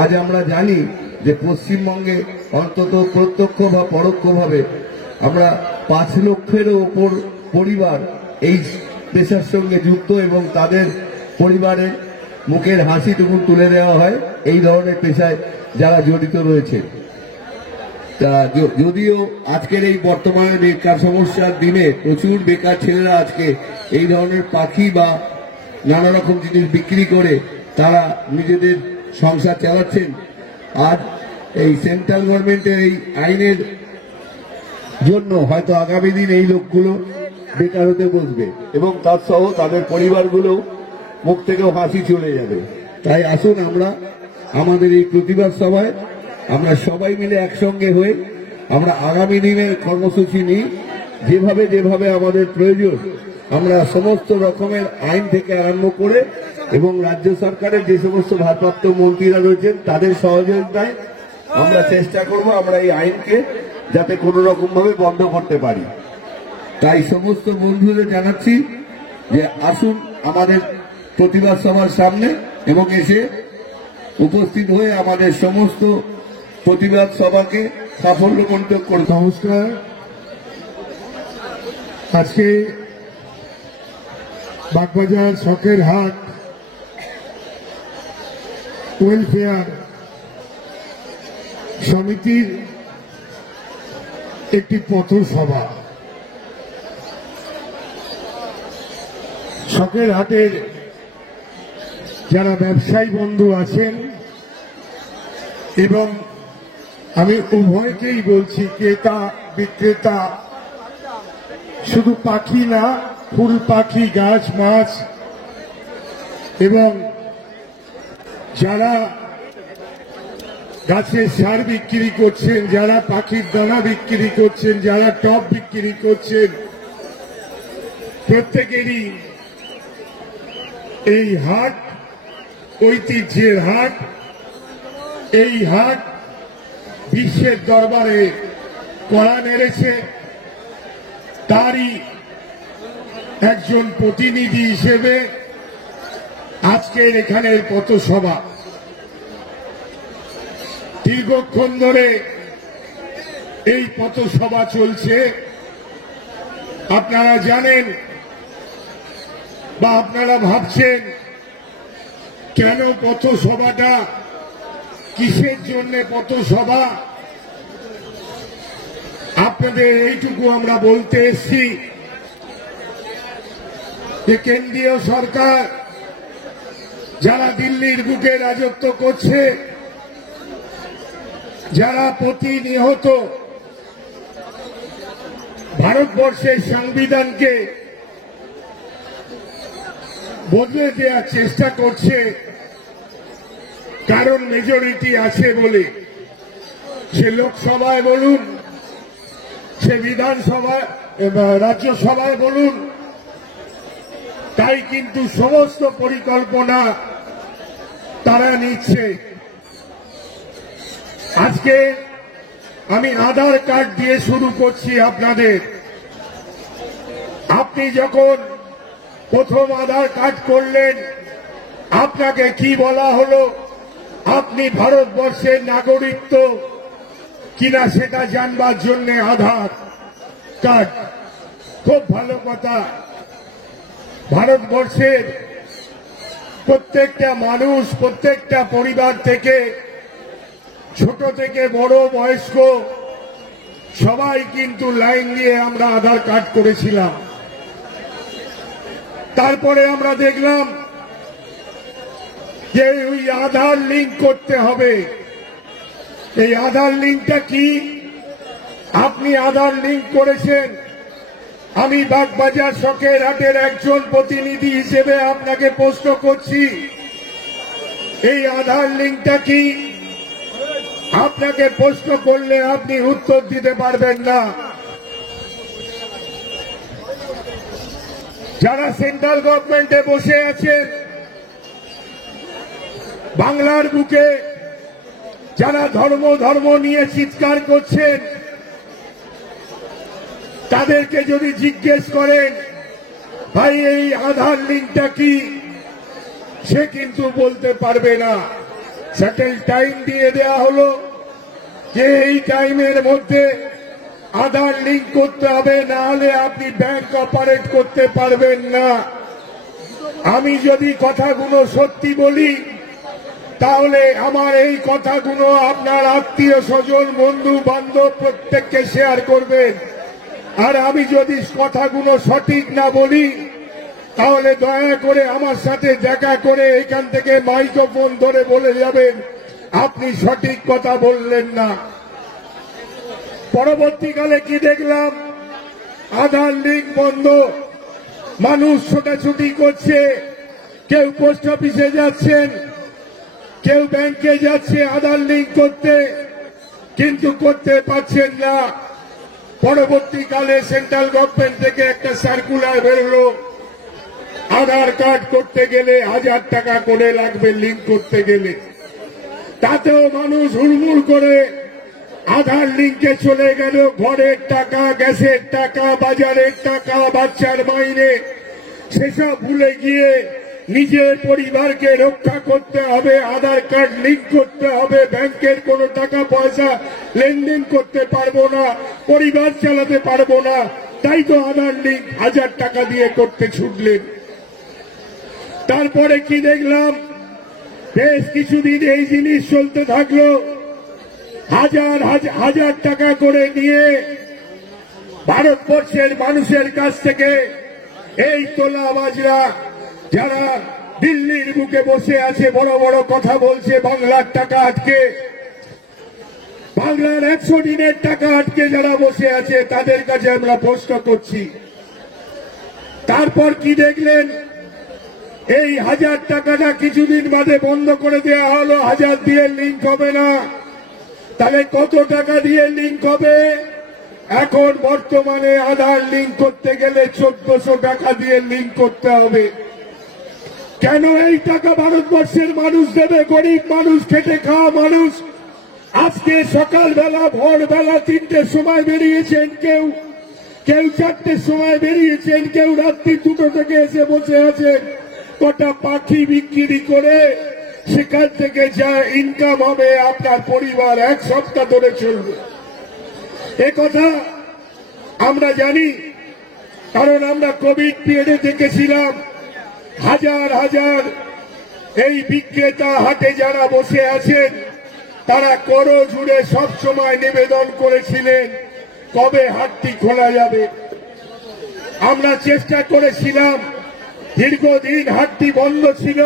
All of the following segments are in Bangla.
আজ আমরা জানি যে পশ্চিমবঙ্গে অন্তত প্রত্যক্ষ বা পরোক্ষভাবে আমরা 5 লক্ষেরও ওপর পরিবার এই পেশার সঙ্গে যুক্ত এবং তাদের পরিবারের মুখের হাসিটুকু তুলে দেওয়া হয় এই ধরনের পেশায় যারা জড়িত রয়েছে। তা যদিও আজকের এই বর্তমানে বেকার সমস্যার দিনে প্রচুর বেকার ছেলেরা আজকে এই ধরনের পাখি বা নানা রকম জিনিস বিক্রি করে তারা নিজেদের সংসার চালাচ্ছেন, আর এই সেন্ট্রাল গভর্নমেন্টের এই আইনের জন্য হয়তো আগামী দিন এই লোকগুলো বেকার হতে বসবে এবং তার সহ তাদের পরিবারগুলো মুখ থেকেও হাসি চলে যাবে। তাই আসুন আমরা আমাদের এই প্রতিবাদ সভায় আমরা সবাই মিলে একসঙ্গে হয়ে আমরা আগামী দিনের কর্মসূচি নিই। যেভাবে যেভাবে আমাদের প্রয়োজন আমরা সমস্ত রকমের আইন থেকে আরম্ভ করে এবং রাজ্য সরকারের যে সমস্ত ভারপ্রাপ্ত মন্ত্রীরা রয়েছেন তাদের সহযোগিতায় আমরা চেষ্টা করব আমরা এই আইনকে যাতে কোনো রকম ভাবে বন্ধ করতে পারি। তাই সমস্ত বন্ধুদের জানাচ্ছি যে আসুন আমাদের প্রতিবাদ সভার সামনে এবং এসে উপস্থিত হয়ে আমাদের সমস্ত প্রতিবাদ সভাকে সাফল্যমণ্ডিত করুন। নমস্কার। আজকে বাগবাজার শখের হাট ওয়েলফেয়ার সমিতির একটি পথসভা। শখের হাটের যারা ব্যবসায়ী বন্ধু আছেন এবং আমি উভয়কেই বলছি, ক্রেতা বিক্রেতা, শুধু পাখি না, ফুল পাখি, গাছ, মাছ এবং যারা গাছের সার বিক্রি করছেন, যারা পাখির দানা বিক্রি করছেন, যারা টব বিক্রি করছেন, প্রত্যেকেরই এই হাট ঐতিহ্যের হাট। এই হাট বিশ্বের দরবারে কড়া নেড়েছে। তারই একজন প্রতিনিধি হিসেবে আজকের এখানের পথসভা। দীর্ঘক্ষণ ধরে এই পথসভা চলছে। আপনারা জানেন বা আপনারা ভাবছেন কেন পথসভাটা, কিসের জন্য পথসভা। আপনাদের এইটুকু আমরা বলতে এসছি যে কেন্দ্রীয় সরকার যারা দিল্লির বুকে রাজত্ব করছে, যারা প্রতিনিয়ত ভারতবর্ষের সংবিধানকে বদলে দেওয়ার চেষ্টা করছে, কারণ মেজরিটি আছে বলে, সে লোকসভায় বলুন, সে বিধানসভায়, রাজ্যসভায় বলুন, তাই কিন্তু সমস্ত পরিকল্পনা তারা নিচ্ছে। আজকে আমি আধার কার্ড দিয়ে শুরু করছি আপনাদের। আপনি যখন প্রথম আধার কার্ড করলেন, আপনাকে কি বলা হলো? আপনি ভারতবর্ষের নাগরিকত্ব কিনা সেটা জানবার জন্য আধার কার্ড। খুব ভালো কথা। ভারতবর্ষের প্রত্যেকটা মানুষ, প্রত্যেকটা পরিবার থেকে, ছোট থেকে বড়, বয়স্ক সবাই কিন্তু লাইন দিয়ে আমরা আধার কার্ড করেছিলাম। তারপরে আমরা দেখলাম যে ওই আধার লিঙ্ক করতে হবে। এই আধার লিঙ্কটা কি? আপনি আধার লিঙ্ক করেছেন, আমি বাগবাজার শখের হাটের একজন প্রতিনিধি হিসেবে আপনাকে প্রশ্ন করছি, এই আধার লিঙ্কটা কি? আপনাকে প্রশ্ন করলে আপনি উত্তর দিতে পারবেন না। যারা সেন্ট্রাল গভর্নমেন্টে বসে আছেন, বাংলার বুকে যারা ধর্ম নিয়ে চিৎকার করছেন, তাদেরকে যদি জিজ্ঞেস করেন ভাই এই আধার লিঙ্কটা কি, সে কিন্তু বলতে পারবে না। সেটেল টাইম দিয়ে দেয়া হলো যে এই টাইমের মধ্যে আধার লিঙ্ক করতে হবে, না হলে আপনি ব্যাংক অপারেট করতে পারবেন না। আমি যদি কথাগুলো সত্যি বলি তাহলে আমার এই কথাগুলো আপনার আত্মীয় স্বজন বন্ধু বান্ধব প্রত্যেককে শেয়ার করবেন। আর আমি যদি কথাগুলো সঠিক না বলি তাহলে দয়া করে আমার সাথে দেখা করে এখান থেকে মাইক্রোফোন ধরে বলে যাবেন আপনি সঠিক কথা বললেন না। পরবর্তীকালে কি দেখলাম, আধার লিঙ্ক বন্ধ, মানুষ ছোটাছুটি করছে, কেউ পোস্ট অফিসে যাচ্ছেন, কেউ ব্যাংকে যাচ্ছে আধার লিঙ্ক করতে, কিন্তু করতে পারছেন না। পরবর্তীকালে সেন্ট্রাল গভর্নমেন্ট থেকে একটা সার্কুলার বেরোলো, আধার কার্ড করতে গেলে 1000 টাকা করে লাগবে লিঙ্ক করতে গেলে। তাতেও মানুষ হুড়মুড় করে আধার লিঙ্কে চলে গেল। ঘরের টাকা, গ্যাসের টাকা, বাজারের টাকা, বাচ্চার মাইনে, সেসব ভুলে গিয়ে নিজের পরিবারকে রক্ষা করতে হবে, আধার কার্ড লিঙ্ক করতে হবে, ব্যাংকের কোনো টাকা পয়সা লেনদেন করতে পারবো না, পরিবার চালাতে পারবো না, তাই তো আধার লিঙ্ক 1000 টাকা দিয়ে করতে ছুটলেন। তারপরে কি দেখলাম, বেশ কিছুদিন এই জিনিস চলতে থাকলো। হাজার টাকা করে নিয়ে ভারতবর্ষের মানুষের কাছ থেকে এই তোলাবাজরা যারা দিল্লির বুকে বসে আছে, বড় বড় কথা বলছে, বাংলার টাকা আটকে, বাংলার 100 দিনের টাকা আটকে যারা বসে আছে তাদের কাছে আমরা প্রশ্ন করছি। তারপর কি দেখলেন, এই 1000 টাকাটা কিছুদিন বাদে বন্ধ করে দেওয়া হলো। 1000 দিয়ে লিঙ্ক হবে না, তাহলে কত টাকা দিয়ে লিঙ্ক হবে? এখন বর্তমানে আধার লিঙ্ক করতে গেলে 1400 টাকা দিয়ে লিঙ্ক করতে হবে। কেন এই টাকা ভারতবর্ষের মানুষ দেবে? গরিব মানুষ, খেটে খাওয়া মানুষ। আজকে সকালবেলা ভোরবেলা 3টের সময় বেরিয়েছেন, কেউ 4টের সময় বেরিয়েছেন, কেউ রাত্রি 2টো থেকে এসে বসে আছেন। কটা পাখি বিক্রি করে সেখান থেকে যা ইনকাম হবে আপনার পরিবার 1 সপ্তাহ ধরে চলবে। কথা আমরা জানি, কারণ আমরা কোভিড পিরিয়ডে দেখেছিলাম হাজার হাজার এই বিক্রেতা হাটে যারা বসে আছেন তারা করো জুড়ে সব সময় নিবেদন করেছিলেন কবে হাটটি খোলা যাবে। আমরা চেষ্টা করেছিলাম, দীর্ঘদিন হাটটি বন্ধ ছিল।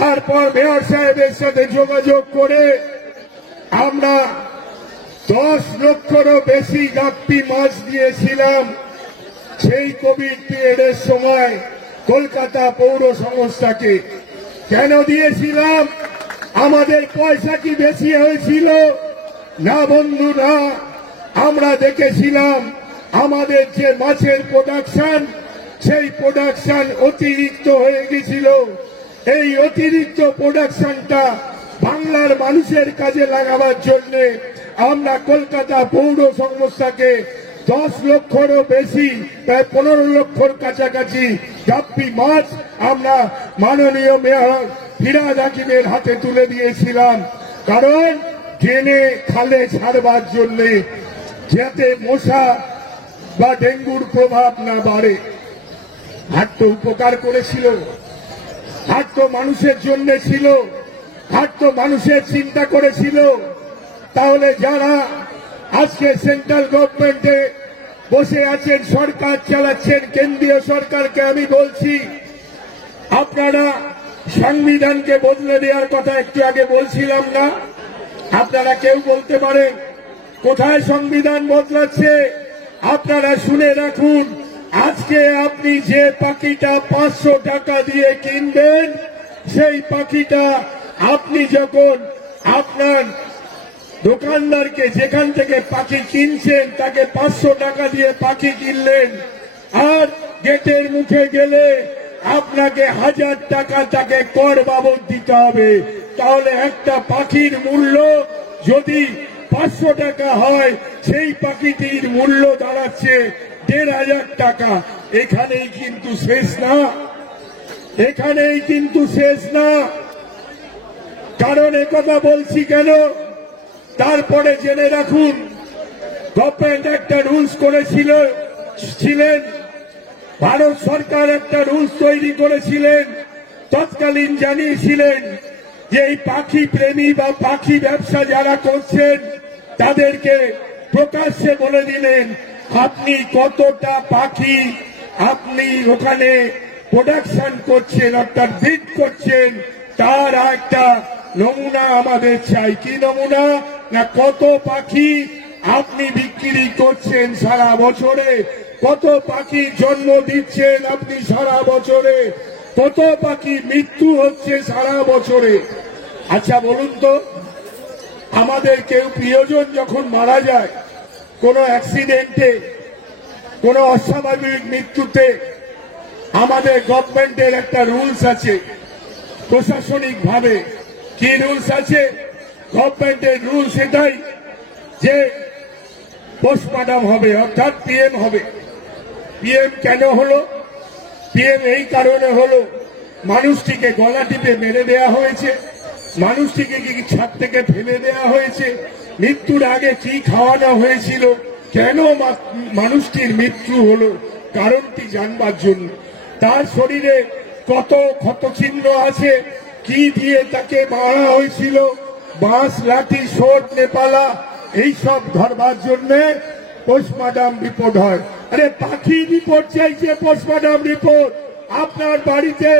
তারপর মেয়র সাহেবের সাথে যোগাযোগ করে আমরা 10 লক্ষেরও বেশি গাপ্পি মাছ দিয়েছিলাম সেই কোভিড পিরিয়ডের সময় কলকাতা পৌর সংস্থাকে। কেন দিয়েছিলাম? আমাদের পয়সা কি বেশি হয়েছিল? না বন্ধু, না। আমরা দেখেছিলাম আমাদের যে মাছের প্রোডাকশন, সেই প্রোডাকশন অতিরিক্ত হয়ে গেছিল। এই অতিরিক্ত প্রোডাকশনটা বাংলার মানুষের কাজে লাগাবার জন্য আমরা কলকাতা পৌর সংস্থাকে 10 লক্ষেরও বেশি, প্রায় 15 লক্ষের কাছাকাছি গাপ্পি মাছ আমরা মাননীয় মেয়র ফিরহাদ হাকিমের হাতে তুলে দিয়েছিলাম। কারণ ট্রেনে খালে ছাড়বার জন্য, যাতে মশা বা ডেঙ্গুর প্রভাব না বাড়ে। হাট তো উপকার করেছিল, হাট তো মানুষের জন্য ছিল, হাট তো মানুষের চিন্তা করেছিল। তাহলে যারা আজকে সেন্ট্রাল গভর্নমেন্টে বসে আছেন, সরকার চালাচ্ছেন, কেন্দ্রীয় সরকারকে আমি বলছি, আপনারা সংবিধানকে বদলে দেওয়ার কথা একটু আগে বলছিলাম না? আপনারা কেউ বলতে পারেন কোথায় সংবিধান বদলাচ্ছে? আপনারা শুনে রাখুন, আজকে আপনি যে পাখিটা 500 টাকা দিয়ে কিনবেন, সেই পাখিটা আপনি যখন আপনার দোকানদারকে যেখান থেকে পাখি কিনছেন তাকে 500 টাকা দিয়ে পাখি কিনলেন, আর গেটের মুখে গেলে আপনাকে 1000 টাকা তাকে কর বাবদ দিতে হবে। তাহলে একটা পাখির মূল্য যদি 500 টাকা হয়, সেই পাখিটির মূল্য দাঁড়াচ্ছে 1500 টাকা। এখানেই কিন্তু শেষ না, এখানেই কিন্তু শেষ না। কারণ একথা বলছি কেন, তারপরে জেনে রাখুন, গভর্নমেন্ট একটা রুলস ছিলেন, ভারত সরকার একটা রুলস তৈরি করেছিলেন, তৎকালীন জানিয়েছিলেন যে এই পাখি প্রেমী বা পাখি ব্যবসা যারা করছেন তাদেরকে প্রকাশ্যে বলে দিলেন আপনি কতটা পাখি আপনি ওখানে প্রোডাকশন করছেন, অর্থাৎ ব্রিড করছেন, তার একটা নমুনা আমাদের চাই। কি নমুনা? না কত পাখি আপনি বিক্রি করছেন সারা বছরে, কত পাখি জন্ম দিচ্ছেন আপনি সারা বছরে, কত পাখি মৃত্যু হচ্ছে সারা বছরে। আচ্ছা বলুন তো, আমাদের কেউ প্রিয়জন যখন মারা যায় কোনো অ্যাক্সিডেন্টে, কোনো অস্বাভাবিক মৃত্যুতে, আমাদের গভর্নমেন্টের একটা রুলস আছে প্রশাসনিক ভাবে। কি রুলস আছে? গভর্নমেন্টের রুলস এটাই যে পোস্টমর্টম হবে, অর্থাৎ পিএম হবে। পিএম কেন হলো? পিএম এই কারণে হলো, মানুষটিকে গলা টিপে মেরে দেয়া হয়েছে, মানুষটিকে কি ছাদ থেকে ফেলে দেয়া হয়েছে, মৃত্যুর আগে কি খাওয়ানো হয়েছিল, কেন মানুষটির মৃত্যু হলো, কারণটি জানবার জন্য। তার শরীরে কত ক্ষতচিহ্ন আছে, কি দিয়ে তাকে মারা হয়েছিল, বাঁশ লাঠি শোট নেপালা, এইসব ধরবার জন্য পোস্টমর্টম রিপোর্ট হয়। আরে পাখি রিপোর্ট চাইছে পোস্টমর্টম রিপোর্ট। আপনার বাড়িতে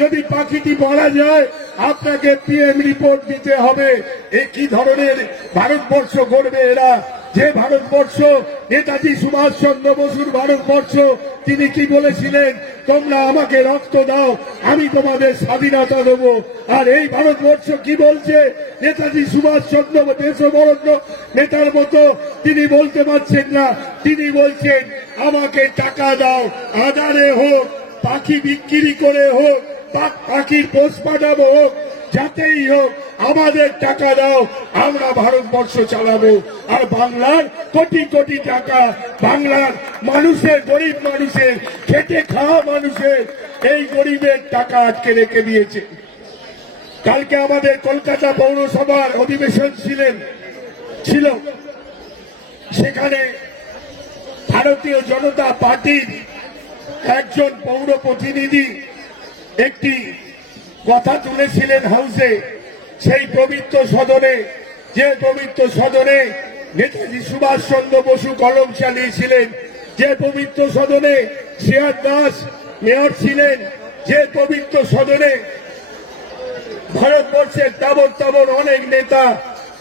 যদি পাখিটি মারা যায় আপনাকে পিএম রিপোর্ট দিতে হবে। এ কি ধরনের ভারতবর্ষ গড়বে এরা? যে ভারতবর্ষ নেতাজি সুভাষচন্দ্র বসুর ভারতবর্ষ, তিনি কি বলেছিলেন? তোমরা আমাকে রক্ত দাও, আমি তোমাদের স্বাধীনতা দেব। আর এই ভারতবর্ষ কি বলছে? নেতাজি সুভাষচন্দ্র দেশবরণ্য নেতার মতো তিনি বলতে পারছেন না, তিনি বলছেন আমাকে টাকা দাও, আধারে হোক, পাখি বিক্রি করে হোক, পাখির পোস্টমর্টম হোক, যাতেই হোক আমাদের টাকা দাও, আমরা ভারতবর্ষ চালাবো। আর বাংলার কোটি কোটি টাকা, বাংলার মানুষের, গরিব মানুষের, খেটে খাওয়া মানুষের এই গরিবের টাকা আটকে রেখে দিয়েছে। কালকে আমাদের কলকাতা পৌরসভার অধিবেশন ছিল, সেখানে ভারতীয় জনতা পার্টির একজন পৌর প্রতিনিধি একটি কথা তুলেছিলেন হাউসে, সেই পবিত্র সদনে, যে পবিত্র সদনে নেতাজি সুভাষচন্দ্র বসু কলম চালিয়েছিলেন, যে পবিত্র সদনে শ্রেয়ার দাস মেয়র ছিলেন, যে পবিত্র সদনে ভারতবর্ষের তাবর অনেক নেতা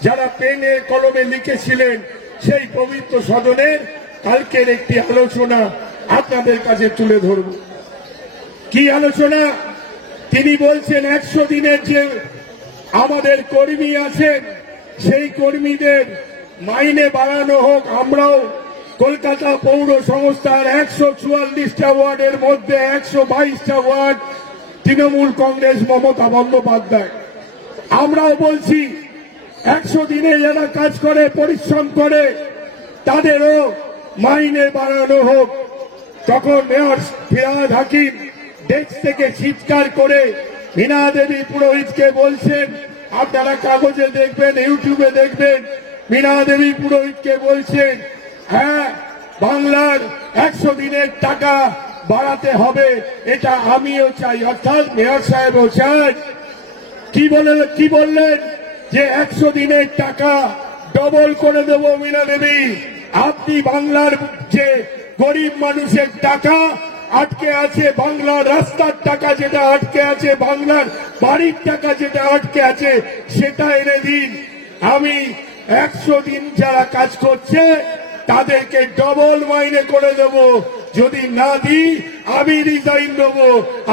যারা পেনে কলমে লিখেছিলেন, সেই পবিত্র সদনের কালকের একটি আলোচনা আপনাদের কাছে তুলে ধরব। কি আলোচনা? তিনি বলছেন 100 দিনের যে আমাদের কর্মী আছেন সেই কর্মীদের মাইনে বাড়ানো হোক। আমরাও কলকাতা পৌর সংস্থার 144টা ওয়ার্ডের মধ্যে 122টা ওয়ার্ড তৃণমূল কংগ্রেস মমতা বন্দ্যোপাধ্যায়, আমরাও বলছি 100 দিনে যারা কাজ করে, পরিশ্রম করে, তাদেরও মাইনে বাড়ানো হোক। তখন মেয়র ফিরহাদ হাকিম ডেস্ক থেকে চিৎকার করে মীনা দেবী পুরোহিতকে বলছেন, আপনারা কাগজে দেখবেন, ইউটিউবে দেখবেন, মীনা দেবী পুরোহিতকে বলছেন হ্যাঁ বাংলার 100 দিনের টাকা বাড়াতে হবে, এটা আমিও চাই, অর্থাৎ মেয়র সাহেবও চাই। কি বললেন? যে 100 দিনের টাকা ডবল করে দেব মীনা দেবী। আপনি বাংলার যে গরিব মানুষের টাকা আটকে আছে, বাংলার রাস্তার টাকা যেটা আটকে আছে, বাংলার বাড়ির টাকা যেটা আটকে আছে, সেটা এনে দিন। আমি 100 দিন যারা কাজ করছে তাদেরকে ডবল মাইনে করে দেব। যদি না দিই আমি রিজাইন দেব।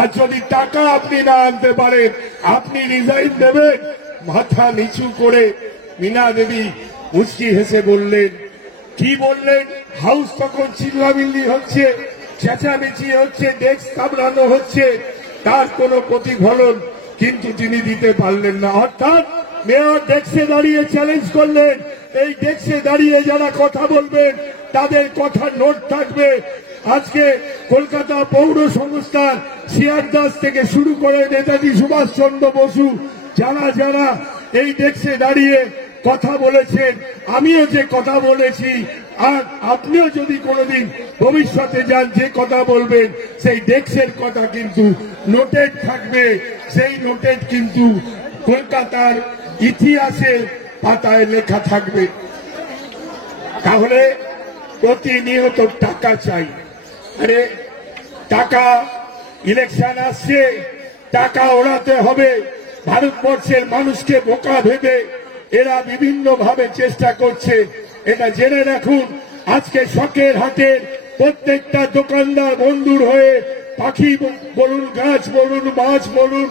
আর যদি টাকা আপনি না আনতে পারেন আপনি রিজাইন দেবেন। মাথা নিচু করে মীনা দেবী মুচকি হেসে বললেন। কি বললেন? হাউস তখন চিল্লামিল্লি হচ্ছে, চেঁচামেচি হচ্ছে, ডেস্ক সামলানো হচ্ছে, তার কোনো প্রতিফলন কিন্তু তিনি দিতে পারলেন না। অর্থাৎ মেয়র ডেস্কে দাঁড়িয়ে চ্যালেঞ্জ করলেন, এই ডেস্কে দাঁড়িয়ে যারা কথা বলবেন তাদের কথা নোট থাকবে। আজকে কলকাতা পৌর সংস্থার শ্রেয়ার দাস থেকে শুরু করে নেতাজি সুভাষচন্দ্র বসু যারা এই ডেস্কে দাঁড়িয়ে কথা বলেছেন, আমিও যে কথা বলেছি, আর আপনিও যদি কোনোদিন ভবিষ্যতে যান যে কথা বলবেন সেই ডেস্কের কথা কিন্তু নোটেড থাকবে। সেই নোটেড কিন্তু কলকাতার ইতিহাসের পাতায় লেখা থাকবে। তাহলে প্রতিনিয়ত টাকা চাই। আরে টাকা, ইলেকশন আসছে, টাকা ওড়াতে হবে। ভারতবর্ষের মানুষকে বোকা ভেবে এরা বিভিন্ন ভাবে চেষ্টা করছে। এটা জেনে রাখুন, আজকে শখের হাটের প্রত্যেকটা দোকানদার বন্ধুর হয়ে, পাখি বলুন, গাছ বলুন, মাছ বলুন,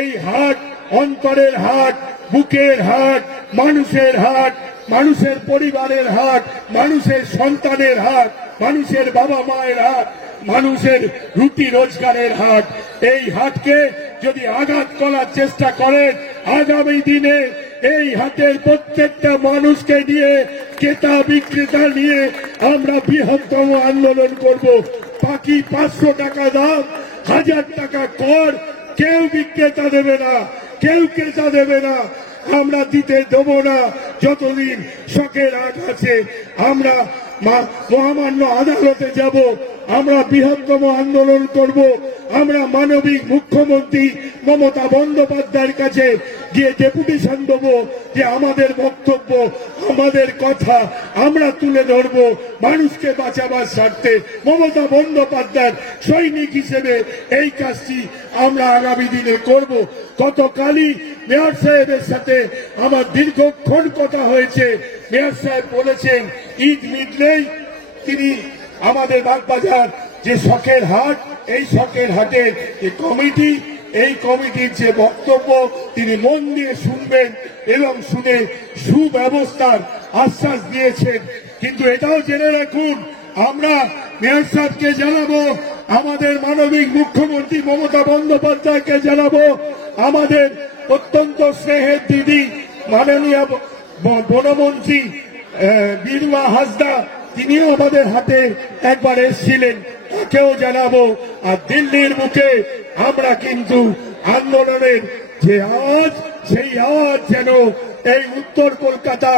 এই হাট অন্তরের হাট, বুকের হাট, মানুষের হাট, মানুষের পরিবারের হাট, মানুষের সন্তানের হাট, মানুষের বাবা মায়ের হাট, মানুষের রুটি রোজগারের হাট। এই হাটকে যদি আঘাত করার চেষ্টা করেন, আগামী দিনে এই হাটের প্রত্যেকটা মানুষকে নিয়ে, ক্রেতা বিক্রেতা নিয়ে আমরা বৃহত্তম আন্দোলন করব। পাখি 500 টাকা দাম, 1000 টাকা কর, কেউ বিক্রেতা দেবে না, কেউ ক্রেতা দেবে না, আমরা দিতে দেব না। যতদিন শখের হাট আছে আমরা মহামান্য আদালতে যাব, আমরা বৃহত্তম আন্দোলন করব। আমরা মানবিক মুখ্যমন্ত্রী মমতা বন্দ্যোপাধ্যায়ের কাছে গিয়ে ডেপুটেশন দেব যে আমাদের বক্তব্য, আমাদের কথা আমরা তুলে ধরব মানুষকে বাঁচাবার স্বার্থে। মমতা বন্দ্যোপাধ্যায়ের সৈনিক হিসেবে এই কাজটি আমরা আগামী দিনে করব। গতকালই মেয়র সাহেবের সাথে আমার দীর্ঘক্ষণ কথা হয়েছে। মেয়র সাহেব বলেছেন ঈদ মিটলেই তিনি আমাদের বাগবাজার যে শখের হাট, এই শখের হাটের যে কমিটি, এই কমিটির যে বক্তব্য তিনি মন দিয়ে শুনবেন এবং শুনে সুব্যবস্থার আশ্বাস দিয়েছেন। কিন্তু এটাও জেনে রাখুন, আমরা মেয়র সাহেবকে জানাবো, আমাদের মানবিক মুখ্যমন্ত্রী মমতা বন্দ্যোপাধ্যায়কে জানাবো, আমাদের অত্যন্ত স্নেহের দিদি মাননীয় বনমন্ত্রী বীরুয়া হাসদা, তিনিও আমাদের হাতে একবার এসেছিলেন, তাকেও জানাবো। আর দিল্লির মুখে আমরা কিন্তু আন্দোলনের যে আওয়াজ, সেই আওয়াজ যেন এই উত্তর কলকাতা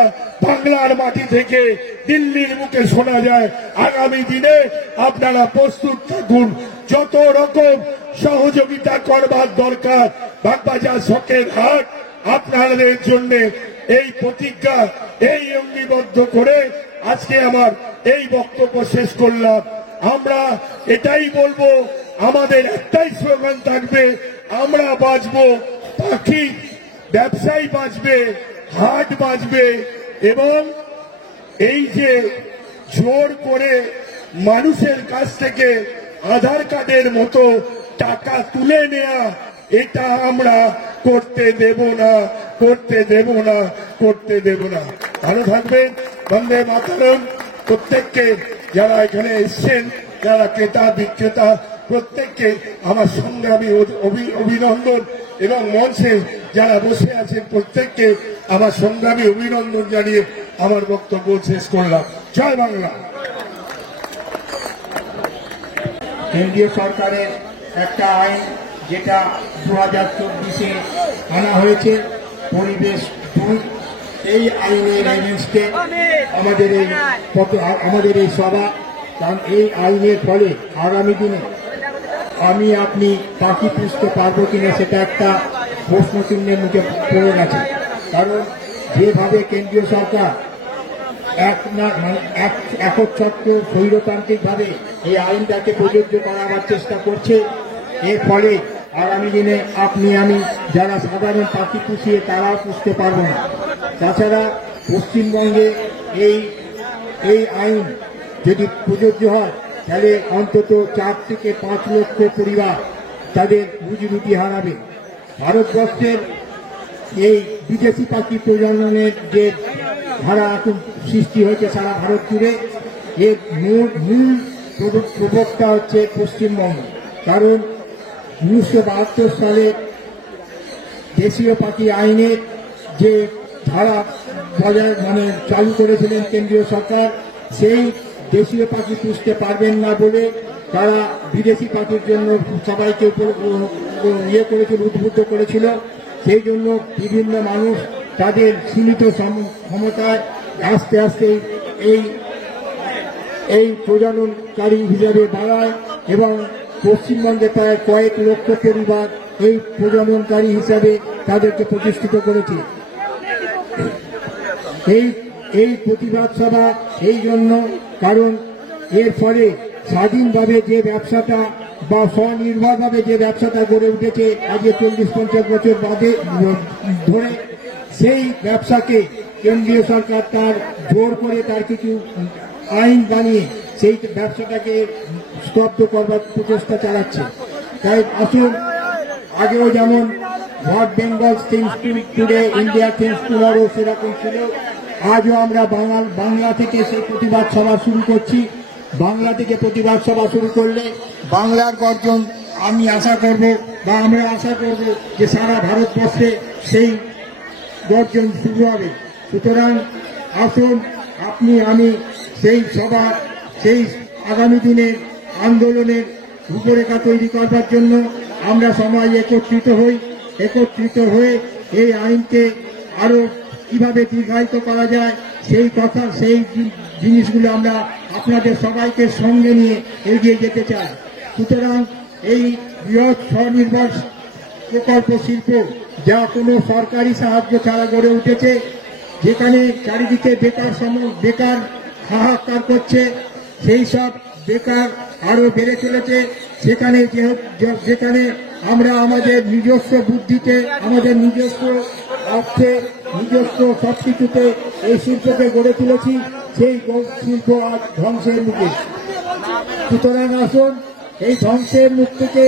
বাংলার মাটি থেকে দিল্লির মুখে শোনা যায়। আগামী দিনে আপনারা প্রস্তুত থাকুন, যত রকম সহযোগিতা করবার দরকার। বাগবাজার শখের হাট আপনাদের জন্য এই প্রতিজ্ঞা, এই অঙ্গীবদ্ধ করে আজকে আমার এই বক্তব্য শেষ করলাম। আমরা এটাই বলবো, আমাদের একটাই স্লোগান থাকবে, আমরা বাঁচবো, পাখি ব্যবসায়ী বাঁচবে, হাট বাঁচবে। এবং এই যে জোর করে মানুষের কাছ থেকে আধার কার্ডের মতো টাকা তুলে নেওয়া, এটা আমরা করতে দেব না, করতে দেব না, করতে দেব না। ভালো থাকবেন, বন্দে মাতরম। প্রত্যেককে যারা এখানে এসছেন, যারা ক্রেতা বিক্রেতা, প্রত্যেককে আমার সংগ্রামী অভিনন্দন, এবং মঞ্চে যারা বসে আছেন প্রত্যেককে আমার সংগ্রামী অভিনন্দন জানিয়ে আমার বক্তব্য শেষ করলাম। জয় বাংলা। কেন্দ্রীয় সরকারের একটা আইন যেটা 2024-এ আনা হয়েছে, পরিবেশ 2, এই আইনের এগেইনস্টে আমাদের এই সভা। কারণ এই আইনের ফলে আগামী দিনে আমি আপনি পাখি পুষতে পারবো কিনা সেটা একটা প্রশ্নচিহ্নের মুখে পড়ে গেছে। কারণ যেভাবে কেন্দ্রীয় সরকার একচ্ছত্র স্বৈরতান্ত্রিকভাবে এই আইনটাকে প্রযোজ্য করাবার চেষ্টা করছে, এর ফলে আগামী দিনে আপনি আমি যারা সাধারণ পাখি পুষিয়ে তারাও পুষতে পারবো না। তাছাড়া পশ্চিমবঙ্গে এই আইন যদি প্রযোজ্য হয় তাহলে অন্তত 4 থেকে 5 লক্ষ পরিবার তাদের রুজি রুটি হারাবে। ভারতবর্ষের এই বিদেশি পাখি প্রজননের যে ধারা এখন সৃষ্টি হয়েছে সারা ভারত জুড়ে, এর মূল প্রবক্তা হচ্ছে পশ্চিমবঙ্গ। কারণ 1972 সালে দেশীয় পাখি আইনের যে ধারা চালু করেছিলেন কেন্দ্রীয় সরকার, সেই দেশীয় পাখি পুষতে পারবেন না বলে তারা বিদেশি পাখির জন্য সবাইকে করেছিল, উদ্বুদ্ধ করেছিল। সেই জন্য বিভিন্ন মানুষ তাদের সীমিত ক্ষমতায় আস্তে আস্তে এই প্রজননকারী হিসাবে বাড়ায় এবং পশ্চিমবঙ্গে প্রায় কয়েক লক্ষ পরিবার এই প্রজননকারী হিসাবে তাদেরকে প্রতিষ্ঠিত করেছে। এই প্রতিবাদ সভা এই জন্য, কারণ এর ফলে স্বাধীনভাবে যে ব্যবসাটা বা স্বনির্ভরভাবে যে ব্যবসাটা গড়ে উঠেছে আজকে 40-50 বছর ধরে, সেই ব্যবসাকে কেন্দ্রীয় সরকার তার জোর করে তার কিছু আইন বানিয়ে সেই ব্যবসাটাকে স্তব্ধ করবার প্রচেষ্টা চালাচ্ছে। তাই আসুন, আগেও যেমন what Bengal things today India things tomorrow সেরকম ছিল, আজও আমরা বাংলা থেকে সেই প্রতিবাদ সভা শুরু করছি। বাংলা থেকে প্রতিবাদ সভা শুরু করলে বাংলার গর্জন আমি আশা করব বা আমরা আশা করব যে সারা ভারতবর্ষে সেই গর্জন শুরু হবে। সুতরাং আসুন, আপনি আমি সেই সভা, সেই আগামী দিনের আন্দোলনের রূপরেখা তৈরি করবার জন্য আমরা সবাই একত্রিত হয়ে এই আইনকে আরো কিভাবে দীর্ঘায়িত করা যায় সেই কথা, সেই জিনিসগুলো আমরা আপনাদের সবাইকে সঙ্গে নিয়ে এগিয়ে যেতে চাই। সুতরাং এই বৃহৎ স্বনির্ভর প্রকল্প শিল্প, যা কোনো সরকারি সাহায্য ছাড়া গড়ে উঠেছে, যেখানে চারিদিকে বেকার হাহাকার করছে, সেই সব বেকার আরো বেড়ে চলেছে। যেখানে আমরা আমাদের নিজস্ব বুদ্ধিতে, আমাদের নিজস্ব অর্থে, নিজস্ব সবকিছুতে এই শিল্পকে গড়ে তুলেছি, সেই শিল্প আজ ধ্বংসের মুখে। সুতরাং আসুন, এই ধ্বংসের মুখ থেকে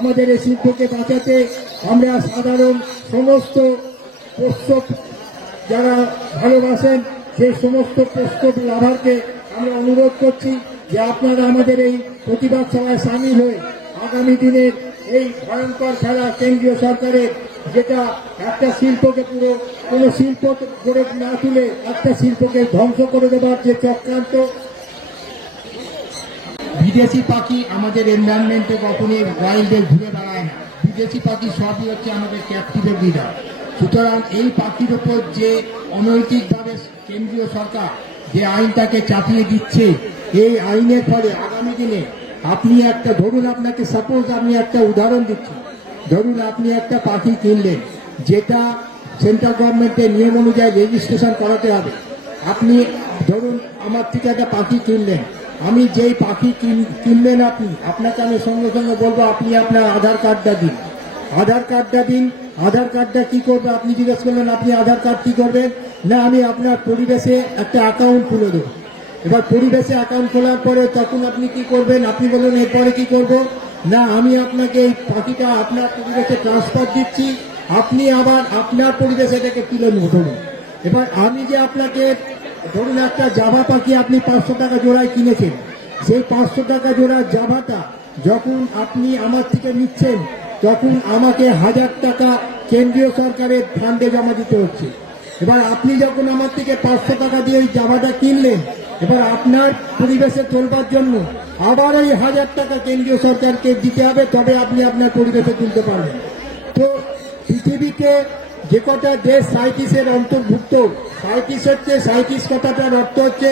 আমাদের এই শিল্পকে বাঁচাতে আমরা সাধারণ সমস্ত পোষ্যক যারা ভালোবাসেন সেই সমস্ত পোষ্যক লাভারকে আমরা অনুরোধ করছি যে আপনারা আমাদের এই প্রতিবাদ সভায় সামিল হয়ে আগামী দিনের এই ভয়ঙ্কর খেলা কেন্দ্রীয় সরকারের, যেটা একটা শিল্পকে পুরো কোনো শিল্প গড়ে না তুলে একটা শিল্পকে ধ্বংস করে দেওয়ার যে চক্রান্ত। বিদেশি পাখি আমাদের এনভায়রনমেন্টে কখনই ওয়াইল্ডে ঘুরে বেড়ায় না। বিদেশি পাখি সবই হচ্ছে আমাদের ক্যাপটিভে ব্রিডার। সুতরাং এই পাখির ওপর যে অনৈতিকভাবে কেন্দ্রীয় সরকার যে আইনটাকে চাপিয়ে দিচ্ছে, এই আইনের ফলে আগামী দিনে আপনি ধরুন, আপনাকে সাপোজ আমি একটা উদাহরণ দিচ্ছি, ধরুন আপনি একটা পাখি কিনলেন, যেটা সেন্ট্রাল গভর্নমেন্টের নিয়ম অনুযায়ী রেজিস্ট্রেশন করাতে হবে। আপনি ধরুন আমার থেকে একটা পাখি কিনলেন, আমি যেই পাখি কিনলেন আপনাকে আমি সঙ্গে সঙ্গে বলবো আপনি আপনার আধার কার্ডটা দিন। আধার কার্ডটা কি করবে? আপনি জিজ্ঞেস করলেন আপনি আধার কার্ড কি করবেন? না, আমি আপনার পরিবেশে একটা অ্যাকাউন্ট খুলে দেবো। এবার পরিবেশে অ্যাকাউন্ট খোলার পরে তখন আপনি কি করবেন? আপনি বললেন এরপরে কি করব? না, আমি আপনাকে এই পাখিটা আপনার পরিবেশে ট্রান্সফার দিচ্ছি, আপনি আবার আপনার পরিবেশে এটাকে তুলে নেবেন। এবার আমি যে আপনাকে ধরুন একটা জাভা পাখি আপনি 500 টাকা জোড়ায় কিনেছেন, সেই 500 টাকা জোড়ার জাভাটা যখন আপনি আমার থেকে নিচ্ছেন, তখন আমাকে 1000 টাকা কেন্দ্রীয় সরকারের ফান্ডে জমা দিতে হচ্ছে। এবার আপনি যখন আমার থেকে 500 টাকা দিয়ে ওই জাভাটা কিনলেন, এবার আপনার পরিবেশে তোলবার জন্য আবার ওই 1000 টাকা কেন্দ্রীয় সরকারকে দিতে হবে, তবে আপনি আপনার পরিবেশে তুলতে পারবেন। তো পৃথিবীতে যে কটা দেশ সাইটিসের অন্তর্ভুক্ত, সাইটিস কথাটার অর্থ হচ্ছে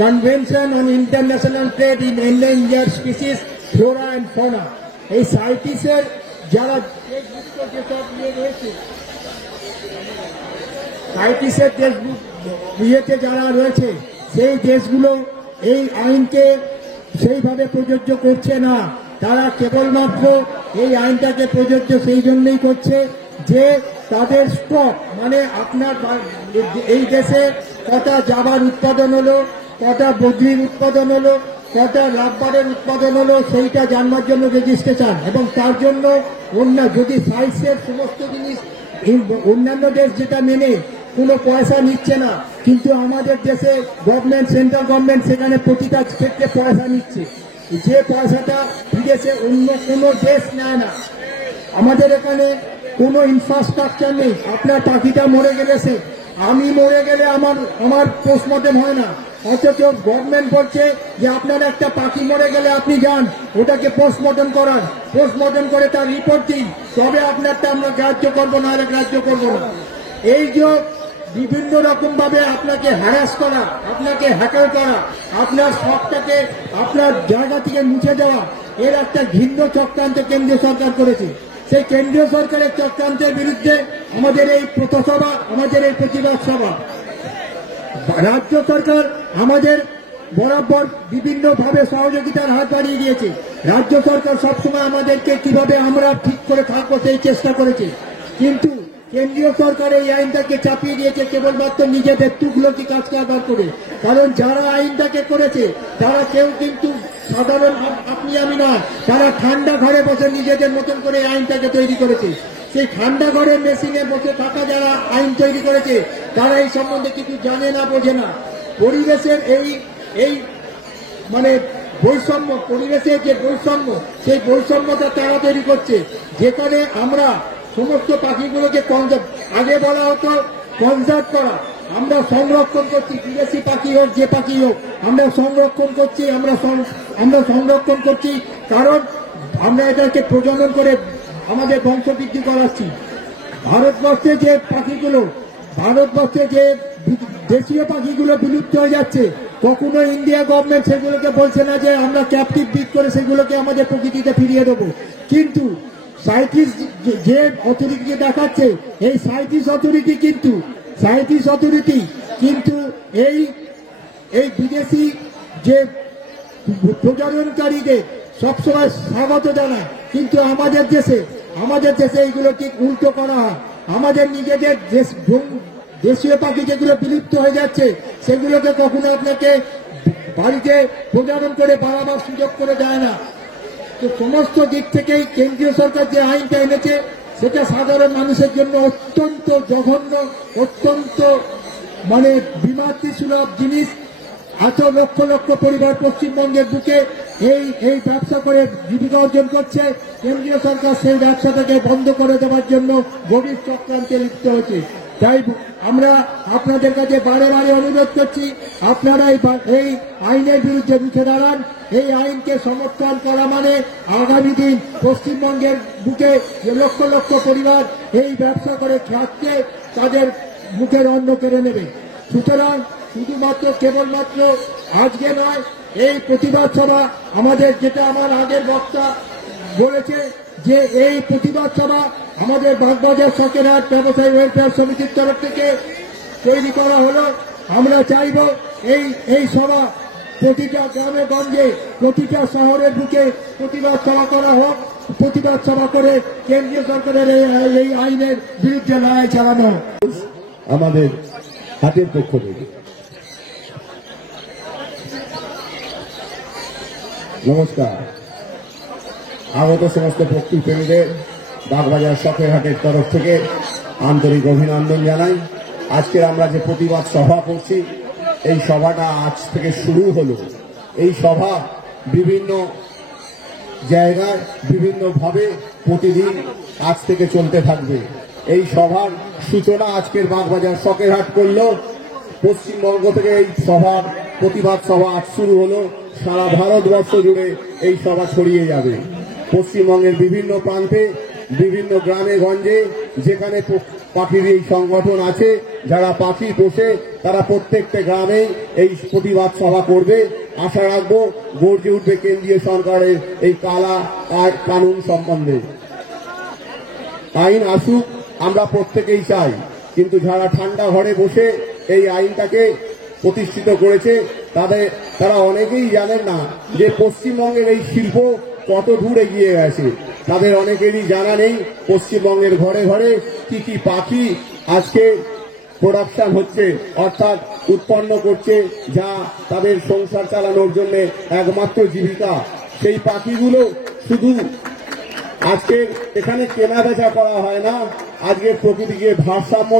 convention on international trade in endangered species, flora and fauna. এই সাইটিসের যারা যেসব ইয়ে রয়েছে, সাইটিসের ইয়েতে যারা রয়েছে, সেই দেশগুলো এই আইনকে সেইভাবে প্রযোজ্য করছে না। তারা কেবলমাত্র এই আইনটাকে প্রযোজ্য সেই জন্যই করছে যে তাদের স্টক, মানে আপনার এই দেশে কটা জাবার উৎপাদন হলো, কটা বদ্রির উৎপাদন হলো, কটা রাবারের উৎপাদন হলো, সেইটা জানবার জন্য রেজিস্ট্রেশন। এবং তার জন্য যদি সাইজের সমস্ত জিনিস অন্যান্য দেশ যেটা মেনে কোনো পয়সা নিচ্ছে না, কিন্তু আমাদের দেশে গভর্নমেন্ট, সেন্ট্রাল গভর্নমেন্ট সেখানে প্রতিটা ক্ষেত্রে পয়সা নিচ্ছে, যে পয়সাটা বিদেশে অন্য কোনো দেশ নেয় না। আমাদের এখানে কোনো ইনফ্রাস্ট্রাকচার নেই। আপনার পাখিটা মরে গেলে আমি মরে গেলে আমার পোস্টমর্টেম হয় না, অথচ গভর্নমেন্ট বলছে যে আপনার একটা পাখি মরে গেলে আপনি যান ওটাকে পোস্টমর্টম করান, পোস্টমর্টম করে তার রিপোর্ট দিন, তবে আপনারটা আমরা গ্রাহ্য করবো না, গ্রাহ্য করবো না। এই যে বিভিন্ন রকম ভাবে আপনাকে হ্যারাস করা, আপনাকে হ্যাকার করা, আপনার শখটাকে আপনার জায়গা থেকে মুছে দেওয়া, এর একটা ঘৃণ্য চক্রান্ত কেন্দ্রীয় সরকার করেছে। সেই কেন্দ্রীয় সরকারের চক্রান্তের বিরুদ্ধে আমাদের এই পথসভা, আমাদের এই প্রতিবাদ সভা। রাজ্য সরকার আমাদের বরাবর বিভিন্ন ভাবে সহযোগিতার হাত বাড়িয়ে দিয়েছে। রাজ্য সরকার সবসময় আমাদেরকে কিভাবে আমরা ঠিক করে থাকবো সেই চেষ্টা করেছে, কিন্তু কেন্দ্রীয় সরকার এই আইনটাকে চাপিয়ে দিয়েছে কেবলমাত্র নিজেদের তুগলকি কাজ কারবার করে। কারণ যারা আইনটাকে করেছে তারা কেউ কিন্তু সাধারণ আপনি আমি না, তারা ঠান্ডা ঘরে বসে নিজেদের মতন করে আইনটাকে তৈরি করেছে। সেই ঠান্ডা ঘরের মেশিনে বসে থাকা যারা আইন তৈরি করেছে তারা এই সম্বন্ধে কিছু জানে না, বোঝে না। পরিবেশের এই মানে বৈষম্য, পরিবেশের যে বৈষম্য, সেই বৈষম্যটা তারা তৈরি করছে, যেখানে আমরা সমস্ত পাখিগুলোকে আগে বলা হতো কনজার্ভ করা, আমরা সংরক্ষণ করছি, বিদেশি পাখি হোক যে পাখি হোক আমরা সংরক্ষণ করছি, আমরা সংরক্ষণ করছি কারণ আমরা এটাকে প্রজনন করে আমাদের বংশবৃদ্ধি করাচ্ছি। ভারতবর্ষে যে পাখিগুলো, ভারতবর্ষে যে দেশীয় পাখিগুলো বিলুপ্ত হয়ে যাচ্ছে, কখনো ইন্ডিয়া গভর্নমেন্ট সেগুলোকে বলছে না যে আমরা ক্যাপটিভ ব্রিড করে সেগুলোকে আমাদের প্রকৃতিতে ফিরিয়ে দেবো, কিন্তু সাইটিস্ট যে অথরিটি দেখাচ্ছে, এই সাইটিস্ট অথরিটি কিন্তু এই বিদেশি যে প্রজননকারীদের সবসময় স্বাগত জানায়, কিন্তু আমাদের দেশে এইগুলো ঠিক উল্টো করা হয়। আমাদের নিজেদের দেশীয় পাখি যেগুলো বিলুপ্ত হয়ে যাচ্ছে সেগুলোকে কখনো আপনাকে বাড়িতে প্রজনন করে বাড়াবার সুযোগ করে দেয় না। তো সমস্ত দিক থেকেই কেন্দ্রীয় সরকার যে আইনটা এনেছে সেটা সাধারণ মানুষের জন্য অত্যন্ত জঘন্য, অত্যন্ত মানে বিমাতৃসুলভ জিনিস। এত লক্ষ লক্ষ পরিবার পশ্চিমবঙ্গের বুকে এই ব্যবসা করে জীবিকা অর্জন করছে, কেন্দ্রীয় সরকার সেই ব্যবসাটাকে বন্ধ করে দেওয়ার জন্য গভীর চক্রান্তে লিপ্ত হচ্ছে। তাই আমরা আপনাদের কাছে বারে বারে অনুরোধ করছি, আপনারা এই আইনের বিরুদ্ধে রুখে দাঁড়ান। এই আইনকে সমর্থন করা মানে আগামী দিন পশ্চিমবঙ্গের বুকে যে লক্ষ লক্ষ পরিবার এই ব্যবসা করে খাচ্ছে তাদের মুখের অন্ন কেড়ে নেবে। সুতরাং শুধুমাত্র কেবলমাত্র আজকে নয়, এই প্রতিবাদ সভা আমাদের, যেটা আমার আগের বক্তা বলেছে যে এই প্রতিবাদ সভা আমাদের বাগবাজার সকেরহাট ব্যবসায়ী ওয়েলফেয়ার সমিতির তরফ থেকে তৈরি করা হলো। আমরা চাইব এই সভা প্রতিটা গ্রামে গঞ্জে, প্রতিটা শহরের বুকে প্রতিবাদ সভা করা হোক, প্রতিবাদ সভা করে কেন্দ্রীয় সরকারের এই আইনের বিরুদ্ধে লড়াই চালানো হোক। আমাদের হাতের পক্ষ থেকে নমস্কার। আগত সমস্ত পক্ষীপ্রেমীদের বাগবাজার শখের হাটের তরফ থেকে আন্তরিক অভিনন্দন জানাই। আজকে আমরা যে প্রতিবাদ সভা করছি, এই সভাটা আজ থেকে শুরু হলো। এই সভা বিভিন্ন জায়গায় বিভিন্নভাবে প্রতিদিন আজ থেকে চলতে থাকবে। এই সভার সূচনা আজকের বাগবাজার শখের হাট করলো। পশ্চিমবঙ্গ থেকে এই সভার প্রতিবাদ সভা আজ শুরু হলো। সারা ভারতবর্ষ জুড়ে এই সভা ছড়িয়ে যাবে। পশ্চিমবঙ্গের বিভিন্ন প্রান্তে, বিভিন্ন গ্রামে গঞ্জে যেখানে পাখির এই সংগঠন আছে, যারা পাখি পোষে, তারা প্রত্যেকটা গ্রামে এই প্রতিবাদ সভা করবে। আশা রাখবো গর্জে উঠবে কেন্দ্রীয় সরকারের এই কালা কানুন সম্বন্ধে। আইন আসুক আমরা প্রত্যেকেই চাই, কিন্তু যারা ঠান্ডা ঘরে বসে এই আইনটাকে প্রতিষ্ঠিত করেছে তারা অনেকেই জানেন না যে পশ্চিমবঙ্গের এই শিল্প কত দূর এগিয়ে গেছে। তাদের অনেকেরই জানা নেই পশ্চিমবঙ্গের ঘরে ঘরে কি কি পাখি আজকে প্রোডাকশন হচ্ছে, অর্থাৎ উৎপন্ন করছে, যা তাদের সংসার চালানোর জন্য একমাত্র জীবিকা। সেই পাখিগুলো শুধু আজকে এখানে কেনা বেচা করা হয় না, আজকে প্রকৃতিকে ভারসাম্য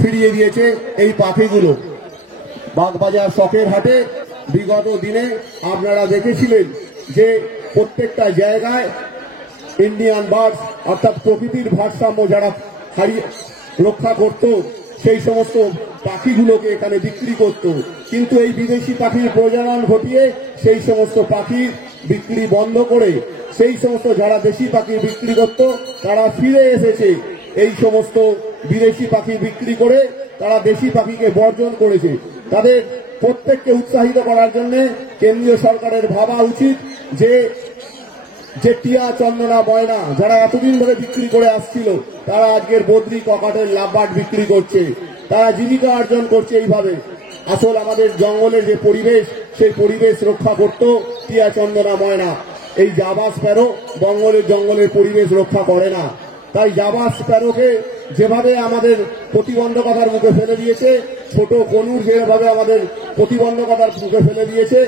ফিরিয়ে দিয়েছে এই পাখিগুলো। বাগবাজার শখের হাটে বিগত দিনে আপনারা দেখেছিলেন যে প্রত্যেকটা জায়গায় ইন্ডিয়ান বার্ডস অর্থাৎ প্রকৃতির ভারসাম্য যারা রক্ষা করত সেই সমস্ত পাখিগুলোকে এখানে বিক্রি করত, কিন্তু এই বিদেশি পাখির প্রজনন ঘটিয়ে সেই সমস্ত পাখির বিক্রি বন্ধ করে সেই সমস্ত যারা দেশি পাখি বিক্রি করত তারা ফিরে এসেছে। এই সমস্ত বিদেশি পাখি বিক্রি করে তারা দেশি পাখিকে বর্জন করেছে। তাদের প্রত্যেককে উৎসাহিত করার জন্য কেন্দ্রীয় সরকারের ভাবা উচিত যে টিয়া, চন্দনা, ময়না যারা এতদিন ধরে বিক্রি করে আসছিল তারা আজকের বদ্রি, ককাটের, লাভবার্ড বিক্রি করছে, তারা জীবিকা অর্জন করছে এইভাবে। আসল আমাদের জঙ্গলের যে পরিবেশ সেই পরিবেশ রক্ষা করত টিয়া, চন্দনা, ময়না। এই জাবা স্প্যারো জঙ্গলের পরিবেশ রক্ষা করে না। তাই জাবা স্প্যারোকে যেভাবে আমাদের প্রতিবন্ধকতার মুখে ফেলে দিয়েছে, ছোট কনুর যেভাবে আমাদের প্রতিবন্ধকতার মুখে ফেলে দিয়েছে,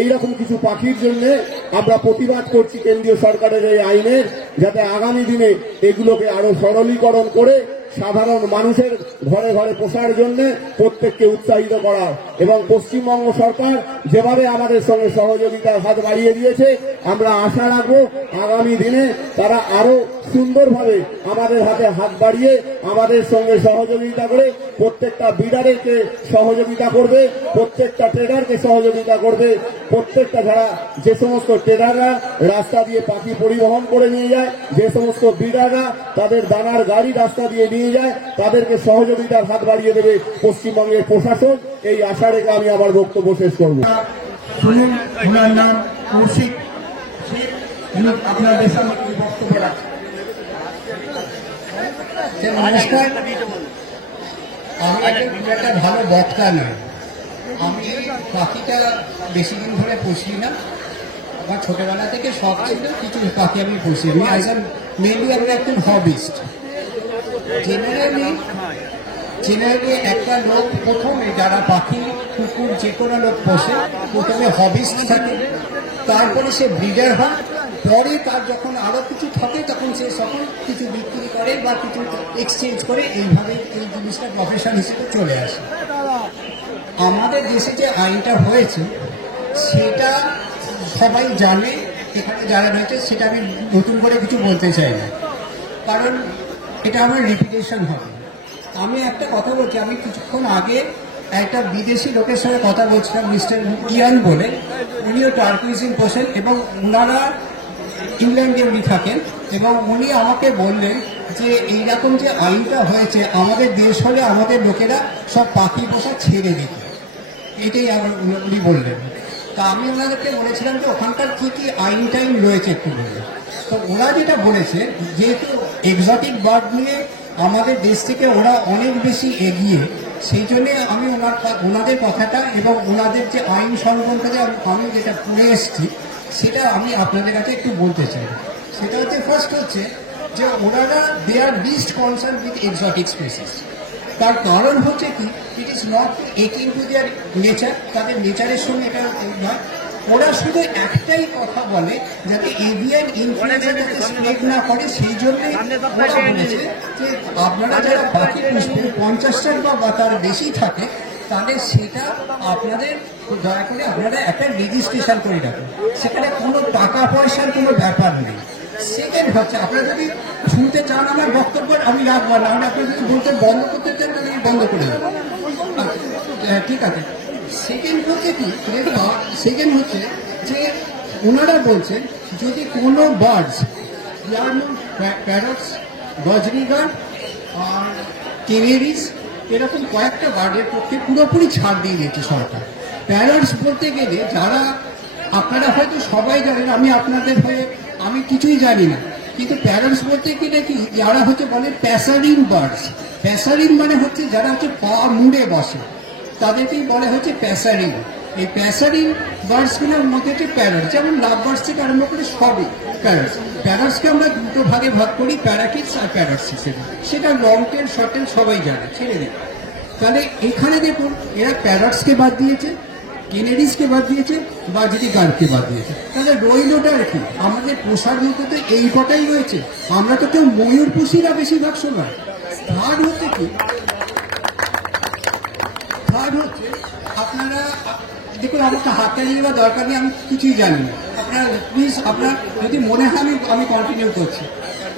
এইরকম কিছু পাখির জন্য আমরা প্রতিবাদ করছি কেন্দ্রীয় সরকারের এই আইনের, যাতে আগামী দিনে এগুলোকে আরো সরলীকরণ করে সাধারণ মানুষের ঘরে ঘরে পোষার জন্য প্রত্যেককে উৎসাহিত করা। এবং পশ্চিমবঙ্গ সরকার যেভাবে আমাদের সঙ্গে সহযোগিতার হাত বাড়িয়ে দিয়েছে, আমরা আশা রাখবো আগামী দিনে তারা আরো সুন্দরভাবে আমাদের হাতে হাত বাড়িয়ে আমাদের সঙ্গে সহযোগিতা করে প্রত্যেকটা বিডারকে সহযোগিতা করবে, প্রত্যেকটা ট্রেডারকে সহযোগিতা করবে। প্রত্যেকটা যারা যে সমস্ত ট্রেডাররা রাস্তা দিয়ে পাখি পরিবহন করে নিয়ে যায়, যে সমস্ত বিডাররা তাদের দানার গাড়ি রাস্তা দিয়ে নিয়ে যায়, তাদেরকে সহযোগিতার হাত বাড়িয়ে দেবে পশ্চিমবঙ্গের প্রশাসন। এই আশা রেখে আমি আমার বক্তব্য শেষ করব। শুনুন, ওনার নাম কৌশিক, আপনার বেসামরিক বক্তব্য রাখেন। নমস্কার, আমি একটা ভালো বক্তা নই। আমি পাখিটা বেশি দিন ধরে পুষি না, আমার ছোটবেলা থেকে শখ ছিল কিছু পাখি আমি পুষি। মেনলি আমি একজন হবিস্ট। জেনারেলি একটা লোক প্রথমে যারা পাখি, কুকুর যে কোনো লোক পোষে প্রথমে হবিস্ট থাকে, তারপরে সে ব্রিডার হয়, পরে তার যখন আরো কিছু থাকে তখন সে সকল কিছু বিক্রি করে বা কিছু এক্সচেঞ্জ করে, এইভাবে এই জিনিসটা প্রফেশন হিসেবে চলে আসে। আমাদের দেশে যে আইনটা হয়েছে সেটা সবাই জানে, এখানে যারা রয়েছে, সেটা আমি নতুন করে কিছু বলতে চাই না, কারণ এটা আমার রিপিটেশন হবে। আমি একটা কথা বলছি, আমি কিছুক্ষণ আগে একটা বিদেশি লোকের সঙ্গে কথা বলছিলাম, মিস্টার ইয়ান বলে, উনিও টার্কিজিন পোষেন এবং ওনারা ইংল্যান্ডে উনি থাকেন, এবং উনি আমাকে বললেন যে এইরকম যে আইনটা হয়েছে আমাদের দেশ হলে আমাদের লোকেরা সব পাখি পোষা ছেড়ে দিত, এটাই উনি বললেন। তা আমি ওনাদেরকে বলেছিলাম যে ওখানকার কি কি আইন টাইন রয়েছে একটু বলে। তো ওরা যেটা বলেছে, যেহেতু এক্সোটিক বার্ড নিয়ে আমাদের দেশ থেকে ওরা অনেক বেশি এগিয়ে, সেই জন্যে আমি ওনাদের কথাটা এবং ওনাদের যে আইন সংক্রান্ত আমি যেটা পড়ে এসেছি সেটা আমি আপনাদের কাছে একটু বলতে চাই। সেটা হচ্ছে, ফার্স্ট হচ্ছে যে ওনারা they are least concern with exotic species. তার কারণ হচ্ছে কি, ইট ইজ নট একিং টু দেয়ার নেচার, তাদের নেচারের সঙ্গে এটা নয়। ওরা শুধু একটাই কথা বলে যাতে এভিয়ান ইনফ্লুয়েঞ্জা যাতে স্প্রেড না করে, সেই জন্যই ওরা বলেছে যে আপনারা যারা পাখি পুষবেন 50টার বা তার বেশি থাকে, তাহলে সেটা আপনাদের দয়া করে আপনারা একটা রেজিস্ট্রেশন করে রাখুন, সেখানে কোনো টাকা পয়সার কোনো ব্যাপার নেই। সেকেন্ড হচ্ছে, আপনারা যদি শুনতে চান আমার বক্তব্য আমি রাখবো না, আমি আপনারা যদি বলতে বন্ধ করতে চান তাহলে আমি বন্ধ করে দেবো, ঠিক আছে। সেকেন্ড হচ্ছে কি, সেকেন্ড হচ্ছে যে ওনারা বলছেন যদি কোনো বার্ডস, যেমন প্যারটস, বজরিগার্ড আর কেনেরিস, এরকম কয়েকটা বার্ডের পক্ষে পুরোপুরি ছাড় দিয়ে দিয়েছে সরকার। প্যারটস বলতে গেলে যারা আপনারা হয়তো সবাই জানেন, আমি আপনাদের হয়ে আমি কিছুই জানি না, কিন্তু প্যারটস বলতে গেলে কি, যারা হচ্ছে বলে প্যাসারিন বার্ডস। প্যাসারিন মানে হচ্ছে যারা হচ্ছে পা মুড়ে বসে, তাদেরকেই বলা হচ্ছে প্যাসারিন। এই প্যাসারিন বার্ডসগুলোর মধ্যে হচ্ছে প্যারট, যেমন লাভ বার্ডস থেকে আরম্ভ করে সবই প্যারটস। প্যারটসকে আমরা দুটো ভাগে ভাগ করি, প্যারাকিটস আর প্যারটস হিসেবে। সেটা লং টেল, শর্ট টেল সবাই জানে, ছেড়ে দিই। তাহলে এখানে দেখুন, এরা প্যারটসকে বাদ দিয়েছে, কেনেরিসকে বাদ দিয়েছে, বাজরিগার্ডকে বাদ দিয়েছে। তাহলে রইলটা কি? আমাদের পোষার মধ্যে তো এই কটাই রয়েছে। আমরা তো কেউ ময়ূর পুষি না বেশিরভাগ সময়। থার্ড হচ্ছে কি, থার্ড হচ্ছে আপনারা দেখুন, আমাকে হাততালি দেওয়া দরকার নেই, আমি কিছুই জানি না। আপনারা প্লিজ, আপনার যদি মনে হয় আমি কন্টিনিউ করছি।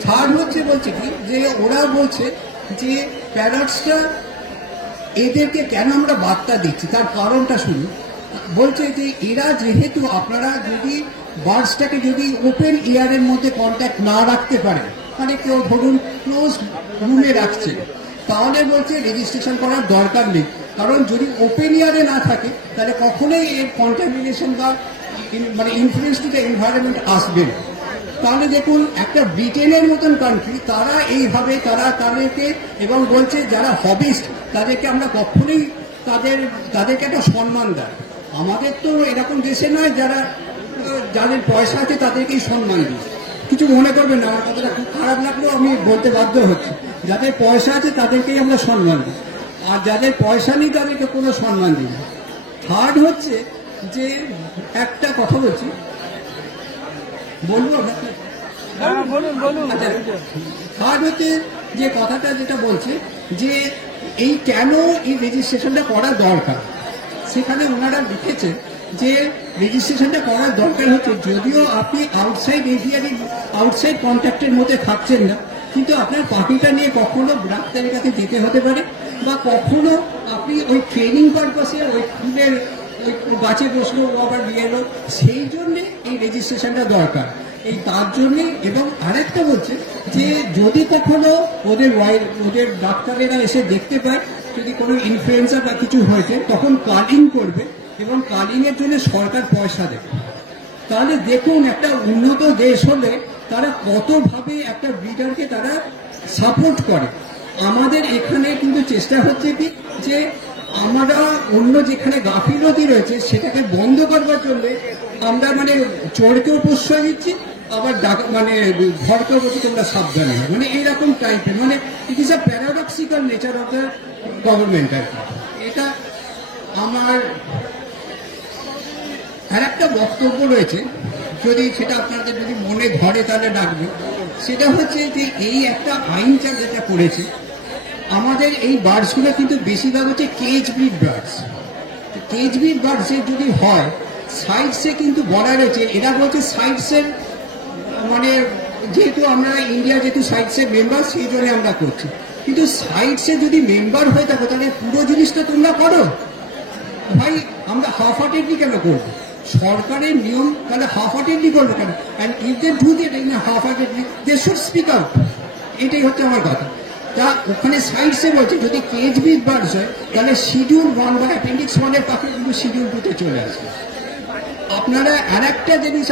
থার্ড হচ্ছে বলছে কি, যে ওরা বলছে যে প্যারটসটা এদেরকে কেন আমরা বার্তা দিচ্ছি তার কারণটা শুনি। বলছে যে এরা যেহেতু আপনারা যদি বার্ডসটাকে যদি ওপেন এয়ারের মধ্যে কন্ট্যাক্ট না রাখতে পারে, মানে কেউ ধরুন ক্লোজ রুমে রাখছে, তাহলে বলছে রেজিস্ট্রেশন করার দরকার নেই। কারণ যদি ওপেন এয়ারে না থাকে তাহলে কখনোই এর কন্টামিনেশন বা মানে ইনফ্লুয়েন্স টু দ্য এনভায়রনমেন্ট আসবে না। তাহলে দেখুন একটা ব্রিটেনের মতন কান্ট্রি তারা এইভাবে তাদেরকে এবং বলছে যারা হবিস্ট তাদেরকে আমরা কখনোই তাদেরকে একটা সম্মান দেয়। আমাদের তো এরকম দেশে নয় যাদের পয়সা আছে তাদেরকেই সম্মান দিই। কিছু মনে করবেন না, আমার কথাটা খুব খারাপ লাগলেও আমি বলতে বাধ্য হচ্ছি। যাদের পয়সা আছে তাদেরকেই আমরা সম্মান দিই, আর যাদের পয়সা নেই তাদেরকে কোনো সম্মান দিই না। থার্ড হচ্ছে যে একটা কথা বলছি, বলবো আচ্ছা, থার্ড হচ্ছে যে কথাটা যেটা বলছে যে এই কেন এই রেজিস্ট্রেশনটা করা দরকার, সেখানে ওনারা লিখেছেন যে রেজিস্ট্রেশনটা করার দরকার হচ্ছে যদিও আপনি আউটসাইড এরিয়ার আউটসাইড কন্ট্যাক্টের মধ্যে থাকছেন না, কিন্তু আপনার পাখিটা নিয়ে কখনো ডাক্তারের কাছে যেতে হতে পারে, বা কখনো আপনি ওই ট্রেনিং পারপাসে ওই ফুলের ওই গাছে বসলো আবার নিয়ে এলো, সেই জন্যে এই রেজিস্ট্রেশনটা দরকার। এই তার জন্যে। এবং আরেকটা বলছে যে যদি কখনো ওদের ডাক্তারেরা এসে দেখতে পায় যদি কোনো ইনফ্লুয়েঞ্জা বা কিছু হয়েছে, তখন কালিং করবে এবং কালিংয়ের জন্য সরকার পয়সা দেবে। তাহলে দেখুন একটা উন্নত দেশ হলে তারা কতভাবে একটা ব্রিডারকে তারা সাপোর্ট করে। আমাদের এখানে কিন্তু চেষ্টা হচ্ছে কি যে আমরা অন্য যেখানে গাফিলতি রয়েছে সেটাকে বন্ধ করবার জন্য আমরা মানে চোরকেও প্রশ্রয় দিচ্ছি, আবার মানে ঘরকেও বলছি তোমরা সাবধানে, মানে এইরকম টাইপের, মানে it is a paradoxical nature of the government আর কি। এটা আমার আর একটা বক্তব্য রয়েছে, যদি সেটা আপনাদের যদি মনে ধরে তাহলে ডাকবে। সেটা হচ্ছে যে এই একটা আইনটা যেটা করেছে, আমাদের এই বার্ডসগুলো কিন্তু বেশিরভাগ হচ্ছে cage bred birds. Cage bred বার্ডসের যদি হয়, সাইটসে কিন্তু বলা রয়েছে, এরা বলছে সাইটসের মানে যেহেতু আমরা ইন্ডিয়া যেহেতু সাইটসের মেম্বার সেই জন্য আমরা করছি, কিন্তু সাইটসে যদি মেম্বার হয়ে থাকো তাহলে পুরো জিনিসটা তোমরা করো ভাই, আমরা হাফ হার্টেডলি কেন করবো? সরকারের নিয়ম তাহলে হাফ হার্টেডলি করবো কেন? And if they do that in half heartedly they should speak out. এটাই হচ্ছে আমার কথা। তা ওখানে সাইডসে বলছে যদি কেজ ব্রিড বার্ডস হয় তাহলে শিডিউল 1 বা অ্যাপেন্ডিক্স 1-এর পাখি কিন্তু শিডিউল 2-তে চলে আসবে। আপনারা আর একটা জিনিস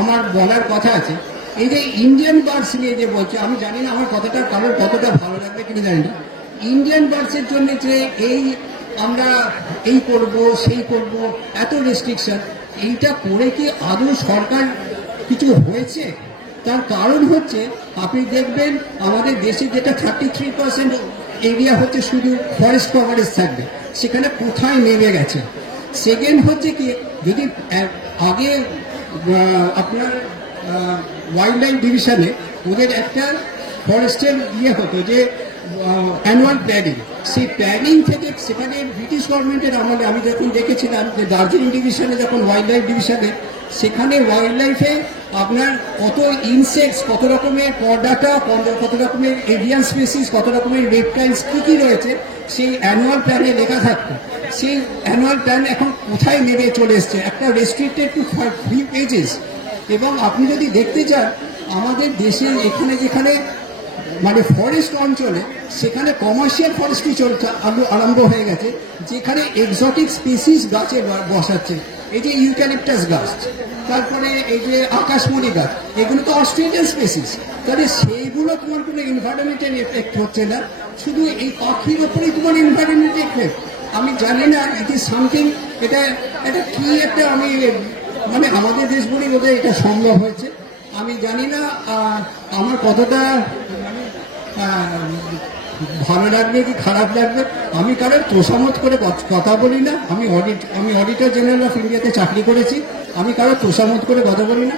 আমার বলার কথা আছে, এই যে ইন্ডিয়ান বার্ডস নিয়ে যে বলছে, আমি জানি না আমার কথাটা কারোর কতটা ভালো লাগবে কিনা জানি না। ইন্ডিয়ান বার্ডসের জন্য যে এই আমরা এই করব সেই করব এত রেস্ট্রিকশন, এইটা করে কি আদৌ সরকার কিছু হয়েছে? তার কারণ হচ্ছে আপনি দেখবেন আমাদের দেশে যেটা 33% এরিয়া হচ্ছে শুধু ফরেস্ট কভারেজ থাকবে, সেখানে কোথায় নেমে গেছে। সেকেন্ড হচ্ছে কি যদি আগে আপনার ওয়াইল্ড লাইফ ডিভিশনে ওদের একটা ফরেস্টের হতো যে অ্যানুয়াল প্ল্যানিং, সেই প্ল্যানিং থেকে সেখানে ব্রিটিশ গভর্নমেন্টের আমলে আমি যখন দেখেছিলাম যে দার্জিলিং ডিভিশনে যখন ওয়াইল্ড লাইফ ডিভিশনে, সেখানে ওয়াইল্ড লাইফে আপনার কত ইনসেক্টস, কত রকমের পরডাটা, কত রকমের এভিয়ান স্পেসিস, কত রকমের রেপটাইলস কী কী রয়েছে সেই অ্যানুয়াল প্ল্যানে লেখা থাকতো। সেই অ্যানুয়াল প্ল্যান এখন কোথায় নেমে চলে এসছে, একটা রেস্ট্রিক্টেড টু 3 পেজেস। এবং আপনি যদি দেখতে চান আমাদের দেশে এখানে যেখানে মানে ফরেস্ট অঞ্চলে সেখানে কমার্শিয়াল ফরেস্ট্রি আরম্ভ হয়ে গেছে, যেখানে এক্সোটিক স্পিসিস গাছে বসাচ্ছে। এই যে ইউক্যালিপটাস গাছ, তারপরে এই যে আকাশমণি গাছ, এগুলো তো অস্ট্রেলিয়ান স্পিসিস। তাহলে সেইগুলো তোমার কোনো এনভায়রনমেন্টাল এফেক্ট হচ্ছে না, শুধু এই পাখির ওপরেই তোমার এনভায়রনমেন্টাল এফেক্ট। আমি জানি না ইট ইজ সামথিং, এটা কি একটা আমি মানে আমাদের দেশ বলেই বোধহয় এটা সম্ভব হয়েছে। আমি জানি না আমার কতটা ভালো লাগবে কি খারাপ লাগবে। আমি কারোর তোষামত করে কথা বলি না। আমি অডিটর জেনারেল অফ ইন্ডিয়াতে চাকরি করেছি, আমি কারোর তোষামত করে কথা বলি না।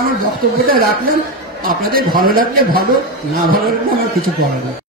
আমার বক্তব্যটা রাখলাম, আপনাদের ভালো লাগলে ভালো, না ভালো লাগলে আমার কিছু করার নেই।